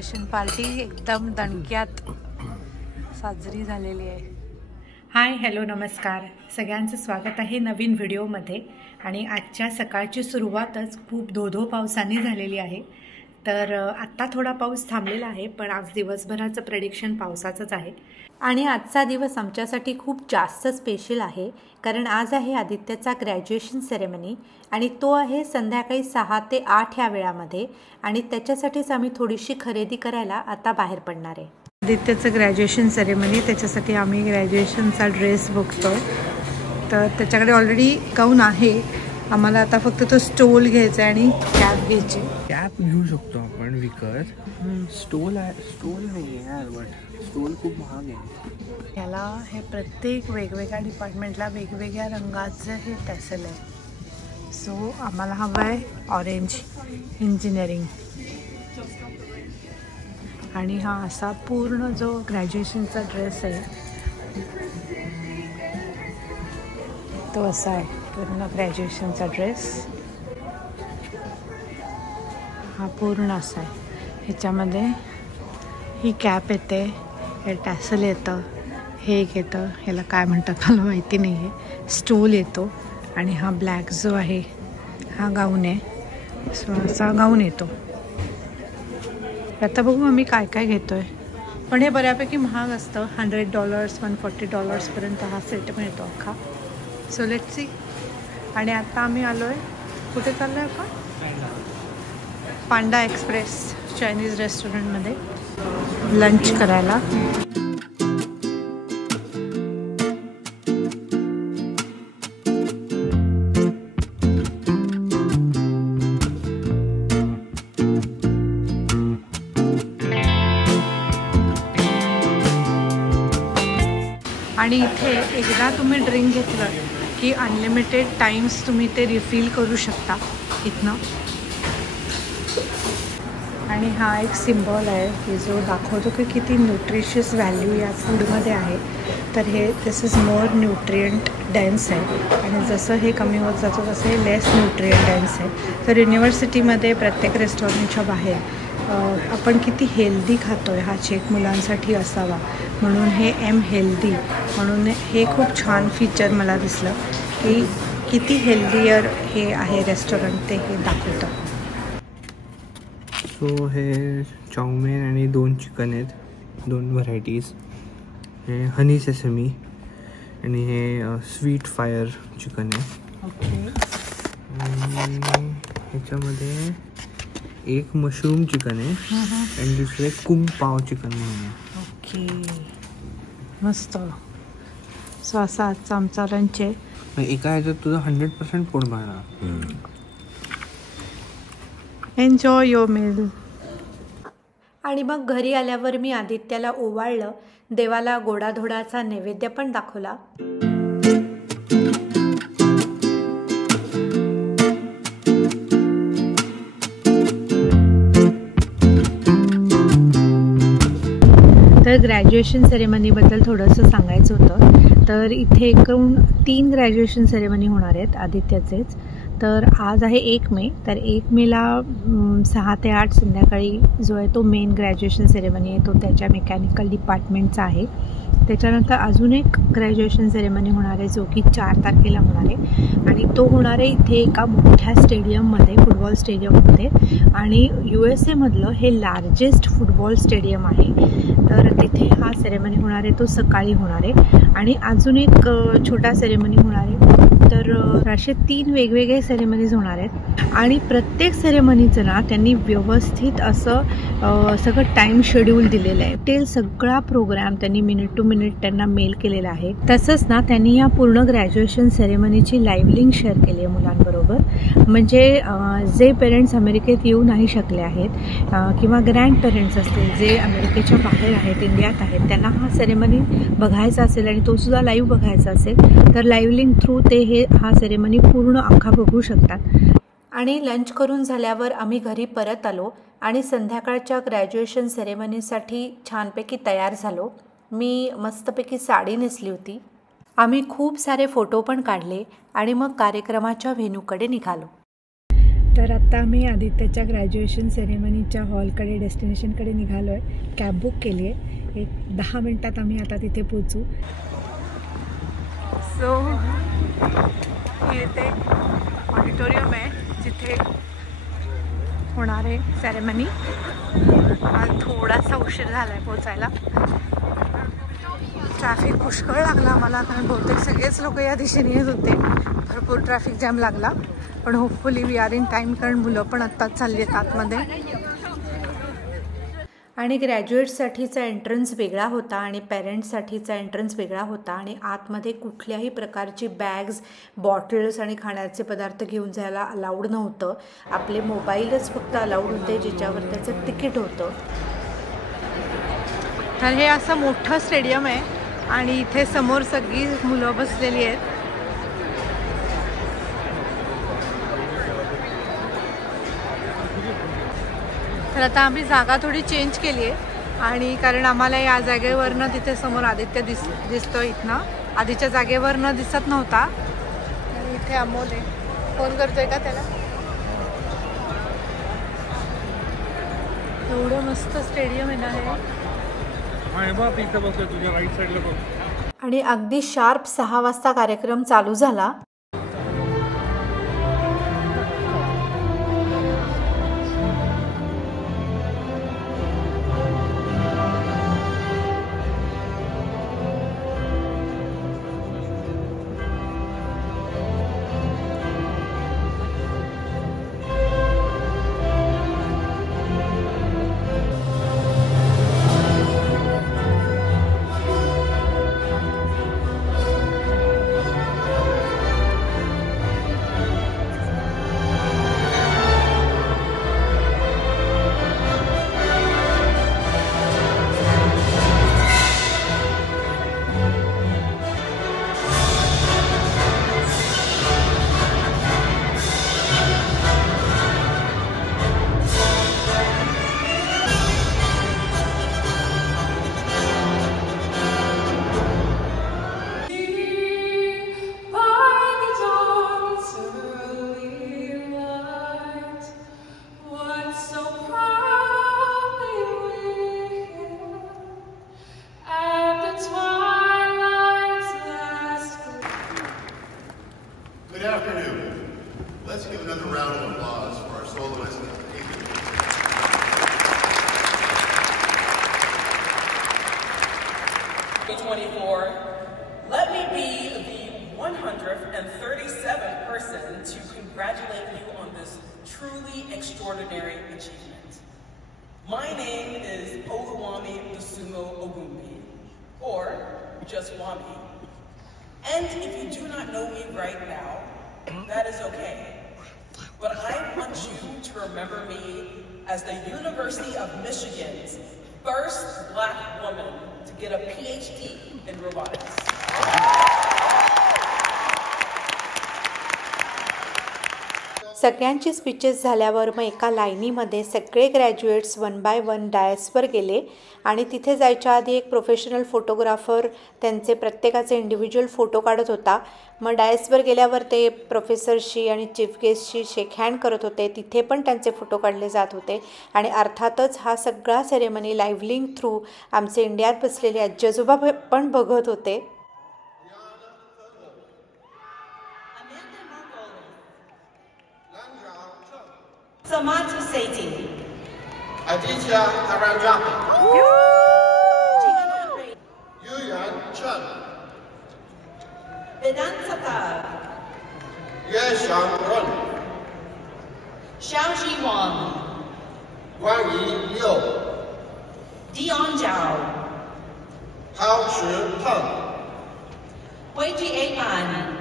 Graduation party एकदम दणक्यात साजरी झालेली आहे। हाय हॅलो नमस्कार, सगळ्यांचं स्वागत आहे नवीन व्हिडिओमध्ये। आणि आजच्या सकाळची सुरुवातच खूप धोधो पावसाने झालेली आहे। तर आत्ता थोडा पाऊस थांबलेला आहे, पण आज दिवसभराचं प्रेडिक्शन पावसाचंच आहे। आणि आजचा दिवस आमच्यासाठी खूप जास्त स्पेशल आहे, कारण आज आहे आदित्याचा ग्रॅज्युएशन सेरेमनी आणि तो आहे संध्याकाळी 6 ते 8 या वेळामध्ये। आणि त्याच्यासाठीच आम्ही थोडीशी खरेदी करायला आता बाहेर पडणार आहे। आदित्याचं ग्रॅज्युएशन सेरेमनी, त्याच्यासाठी आम्ही ग्रॅज्युएशनचा ड्रेस बघतोय। तर त्याच्याकडे ऑलरेडी गाऊन आहे, आम्हाला आता फक्त तो स्टोल घ्यायचा आहे आणि कॅप घ्यायची। कॅप घेऊ शकतो आपण विकत, स्टोल नाही आहे यार, बट स्टोल खूप महाग आहे। याला हे प्रत्येक वेगवेगळ्या डिपार्टमेंटला वेगवेगळ्या रंगाचं हे टॅसल आहे। सो आम्हाला हवं आहे ऑरेंज इंजिनिअरिंग। आणि हा असा पूर्ण जो ग्रॅज्युएशनचा ड्रेस आहे तो असा आहे, पूर्ण ग्रॅज्युएशनचा ड्रेस हा पूर्ण असा आहे। ह्याच्यामध्ये ही कॅप येते, हे टॅसल येतं, हे एक येतं, ह्याला काय म्हणतात मला माहिती नाही आहे, स्टोल येतो। आणि हा ब्लॅक जो आहे हा गाऊन आहे, सो असा गाऊन येतो। आता बघू आम्ही काय काय घेतो आहे, पण हे बऱ्यापैकी महाग असतं। $100 $140 पर्यंत हा सेट मिळतो अख्खा। So let's see. आणि आता आम्ही आलो आहे, कुठे चाललो आहे का, पांडा एक्सप्रेस चायनीज रेस्टॉरंटमध्ये लंच करायला। आणि इथे एकदा तुम्ही ड्रिंक घेतलं की अनलिमिटेड टाइम्स तुम्ही ते रिफिल करू शकता इथनं। आणि हा एक सिम्बॉल आहे की जो दाखवतो की किती न्यूट्रिशियस व्हॅल्यू या फूडमध्ये आहे। तर हे दिस इज मोर न्यूट्रियंट डेन्स आहे, आणि जसं हे कमी होत जातं तसं हे लेस न्यूट्रियंट डेन्स आहे। तर युनिव्हर्सिटीमध्ये प्रत्येक रेस्टॉरंटच्या बाहेर आपण किती हेल्दी खातो आहे हा चेक मुलांसाठी असावा, म्हणून हे हेल्दी म्हणून हे खूप छान फीचर मला दिसलं की किती हेल्दियर हे आहे रेस्टॉरंट, ते हे दाखवतं। सो हे चाऊमिन आणि 2 चिकन आहेत, 2 व्हरायटीज। हे हनी सेसमी आणि हे स्वीट फायर चिकन आहे। ओके। आणि ह्याच्यामध्ये एक मशरूम चिकन आहे आणि दुसरे कुंग पाव चिकन म्हणून आहे। ओके, मस्त। सो असा आजचा आमचा लंच आहे। एका ह्याच्यात तुझं 100% पोट भरणार। Enjoy your meal. आणि मग घरी आल्यावर मी आदित्याला ओवाळलं, देवाला गोडाधोडाचा नैवेद्य पण दाखवला। तर ग्रॅज्युएशन सेरेमनीबद्दल थोडंसं सांगायचं होतं। तर इथे एकूण 3 ग्रॅज्युएशन सेरेमनी होणार आहेत आदित्याचेच। तर आज आहे 1 मे, तर 1 मेला 6 ते 8 संध्याकाळी जो आहे तो मेन ग्रॅज्युएशन सेरेमनी आहे, तो त्याच्या मेकॅनिकल डिपार्टमेंटचा आहे। त्याच्यानंतर अजून एक ग्रॅज्युएशन सेरेमनी होणार आहे जो की 4 तारखेला होणार आहे, आणि तो होणार आहे इथे एका मोठ्या स्टेडियममध्ये, फुटबॉल स्टेडियममध्ये। आणि USA मधलं हे लार्जेस्ट फुटबॉल स्टेडियम आहे। तर तिथे हा सेरेमनी होणार आहे, तो सकाळी होणार आहे। आणि अजून एक छोटा सेरेमनी होणार आहे। तर असे 3 वेगवेगळे सेरेमनीज होणार आहेत, आणि प्रत्येक सेरेमनीचं ना त्यांनी व्यवस्थित असं सगळं टाईम शेड्यूल दिलेलं आहे। ते सगळा प्रोग्राम त्यांनी मिनिट टू मिनिट त्यांना मेल केलेला आहे। तसंच ना त्यांनी या पूर्ण ग्रॅज्युएशन सेरेमनीची लाईव्ह लिंक शेअर केली आहे मुलांबरोबर, म्हणजे जे पेरेंट्स अमेरिकेत येऊ नाही शकले आहेत किंवा ग्रँड पेरेंट्स असतील जे अमेरिकेच्या बाहेर आहेत, इंडियात आहेत, त्यांना हा सेरेमनी बघायचा असेल आणि तो सुद्धा लाईव्ह बघायचा असेल तर लाईव्ह लिंक थ्रू ते हा सेरेमनी पूर्ण अख्खा बघू शकतात। आणि लंच करून झाल्यावर आम्ही घरी परत आलो आणि संध्याकाळच्या ग्रॅज्युएशन सेरेमनीसाठी छानपैकी तयार झालो। मी मस्तपैकी साडी नेसली होती। आम्ही खूप सारे फोटो पण काढले आणि मग कार्यक्रमाच्या व्हेन्यूकडे निघालो। तर आता आम्ही आदित्यच्या ग्रॅज्युएशन सेरेमनीच्या हॉलकडे डेस्टिनेशनकडे निघालो आहे. कॅब बुक केली आहे. एक 10 मिनटात आम्ही आता तिथे पोचू. सो इथे ऑडिटोरियम आहे जिथे होणार आहे सेरेमनी. आज थोडासा उशीर झाला आहे पोचायला. ट्रॅफिक पुष्कळ लागला आम्हाला, कारण बहुतेक सगळेच लोक या दिशेने येत होते. भरपूर ट्रॅफिक जॅम लागला, पण hopefully we are in time, कारण मुलं पण आत्ताच चालली आहेत आतमध्ये. आणि ग्रॅज्युएट्ससाठीचा एंट्रन्स वेगळा होता आणि पेरेंट्ससाठीचा एंट्रन्स वेगळा होता. आणि आतमध्ये कुठल्याही प्रकारची बॅग्स, बॉटल्स आणि खाण्याचे पदार्थ घेऊन जायला अलाउड नव्हतं. आपले मोबाईलच फक्त अलाउड होते, ज्याच्यावर त्याचं तिकीट होतं. तर हे असं मोठं स्टेडियम आहे आणि इथे समोर सगळी मुलं बसलेली आहेत. तर आता आम्ही जागा थोडी चेंज केली आहे, आणि कारण आम्हाला या जागेवरनं तिथे समोर आदित्य दिसतो. इथनं आधीच्या जागेवरनं दिसत नव्हता. आणि इथे अमोल आहे, फोन करतोय का त्याला. एवढं मस्त स्टेडियम आहे ना हे. आणि अगदी शार्प 6 वाजता कार्यक्रम चालू झाला. Let me be the 137th person to congratulate you on this truly extraordinary achievement. My name is Oluwami Dosunmu Ogumbi, or just Wami. And if you do not know me right now, that is okay. But I want you to remember me as the University of Michigan's first Black woman to get a PhD in robotics. सगळ्यांची speeches झाल्यावर मग एका लाईनीमध्ये सगळे graduates 1 bye 1 डायसवर गेले. आणि तिथे जायच्या आधी एक प्रोफेशनल फोटोग्राफर त्यांचे प्रत्येकाचे इंडिव्हिज्युअल फोटो काढत होता. मग डायसवर गेल्यावर ते प्रोफेसरशी आणि चीफ गेस्टशी शेक हँड करत होते. तिथे पण त्यांचे फोटो काढले जात होते. आणि अर्थातच हा सगळा सेरेमनी लाईव्ह लिंक थ्रू आमचे इंडियात बसलेले आजी आजोबा पण बघत होते. Samantha Sethi. Aditya Haranjani. Yuyan Chen. Vedanta. Yueshang Ren. Xiao Wang. Guan Yi Liu. Dion Zhao. Hao Shi Peng. Weiji An.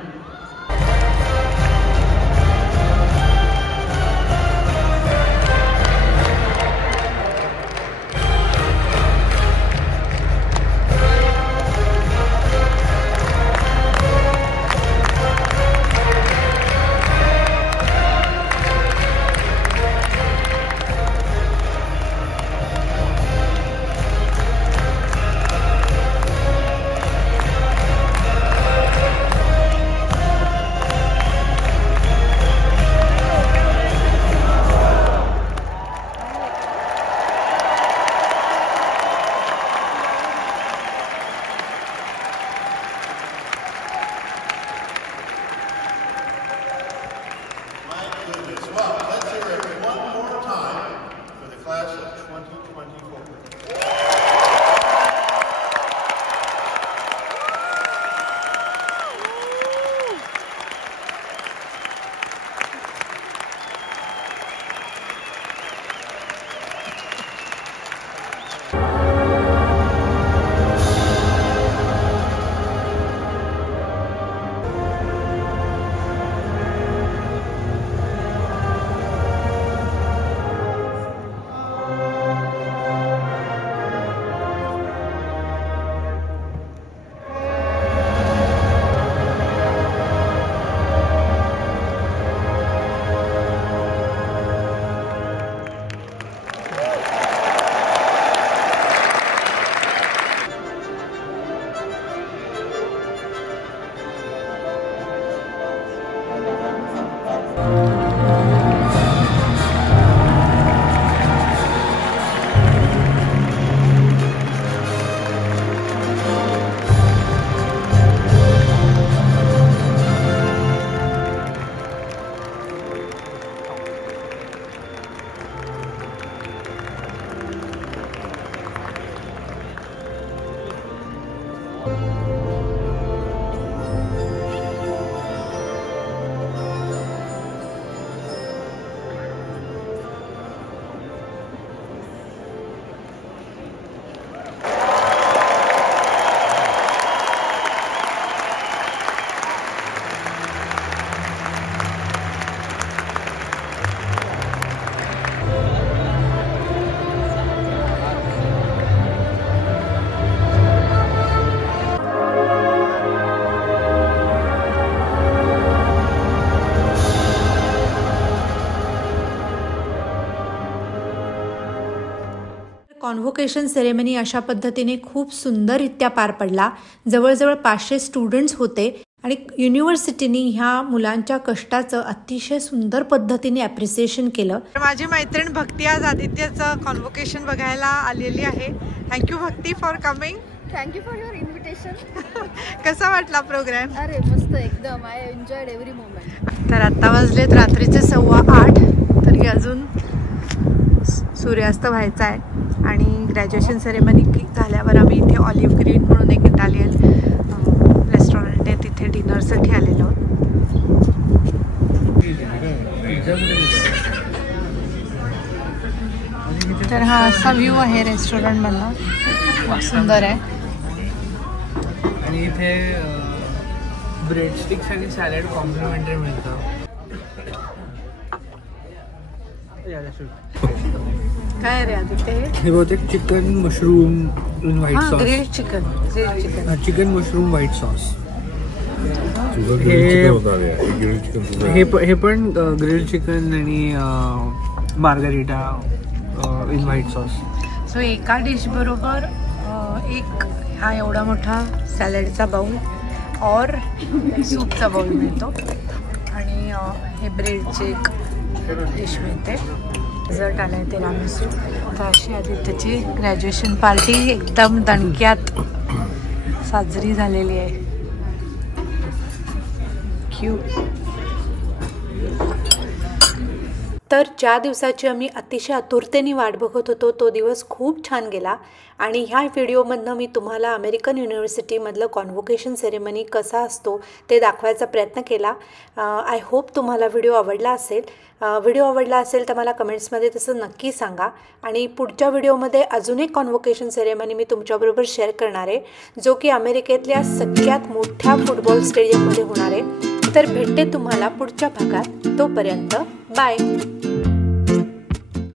Convocation ceremony अशा पद्धतीने खूप सुंदररित्या पार पडला. जवळजवळ 500 स्टुडंट्स होते आणि युनिव्हर्सिटीने ह्या मुलांच्या कष्टाचं अतिशय सुंदर पद्धतीने ॲप्रिसिएशन केलं. माझी मैत्रीण भक्ती आज आदित्यचं कॉन्व्होकेशन बघायला आलेली आहे. Thank you Bhakti for coming. Thank you for your invitation. कसा वाटला प्रोग्राम? अरे मस्त एकदम. I enjoyed every moment. तर आत्ता वाजलेत रात्रीचे 8:15 तरी अजून सूर्यास्त व्हायचा आहे आणि ग्रॅज्युएशन सेरेमनी झाल्यावर आम्ही इथे ऑलिव्ह ग्रीन म्हणून एक इटालियन रेस्टॉरंट आहे तिथे डिनरसाठी आलेलो आहोत. तर हा असा व्ह्यू आहे रेस्टॉरंटमधला. खूप सुंदर आहे. आणि इथे ब्रेड स्टिक्स आणि सॅलड कॉम्प्लिमेंटरी मिळतं. काय रे आदित्य? हे बहुतेक chicken mushroom white sauce. Grilled chicken. Chicken mushroom white sauce. हे पण ग्रिल्ड चिकन आणि margherita in white sauce. So एका डिश बरोबर एक हा एवढा मोठा सॅलडचा बाउल और सूपचा बाउल मिळतो आणि हे ब्रेडचे एक डिश मिळते. डिझर्ट आलं आहे तिरामिसू. तर अशी आदित्यची ग्रॅज्युएशन पार्टी एकदम दणक्यात साजरी झालेली आहे. क्यूट. तर ज्या दिवसाची आम्ही अतिशय आतुरतेने वाट बघत होतो तो दिवस खूप छान गेला आणि ह्या व्हिडिओमधनं मी तुम्हाला अमेरिकन युनिव्हर्सिटीमधलं कॉन्व्होकेशन सेरेमनी कसा असतो ते दाखवायचा प्रयत्न केला. आय होप तुम्हाला व्हिडिओ आवडला असेल. व्हिडिओ आवडला असेल तर मला कमेंट्समध्ये तसं नक्की सांगा. आणि पुढच्या व्हिडिओमध्ये अजून एक कॉन्व्होकेशन सेरेमनी मी तुमच्याबरोबर शेअर करणार आहे जो की अमेरिकेतल्या सगळ्यात मोठ्या फुटबॉल स्टेडियममध्ये होणार आहे. तर भेटते तुम्हाला पुढच्या भागात. तोपर्यंत बाय.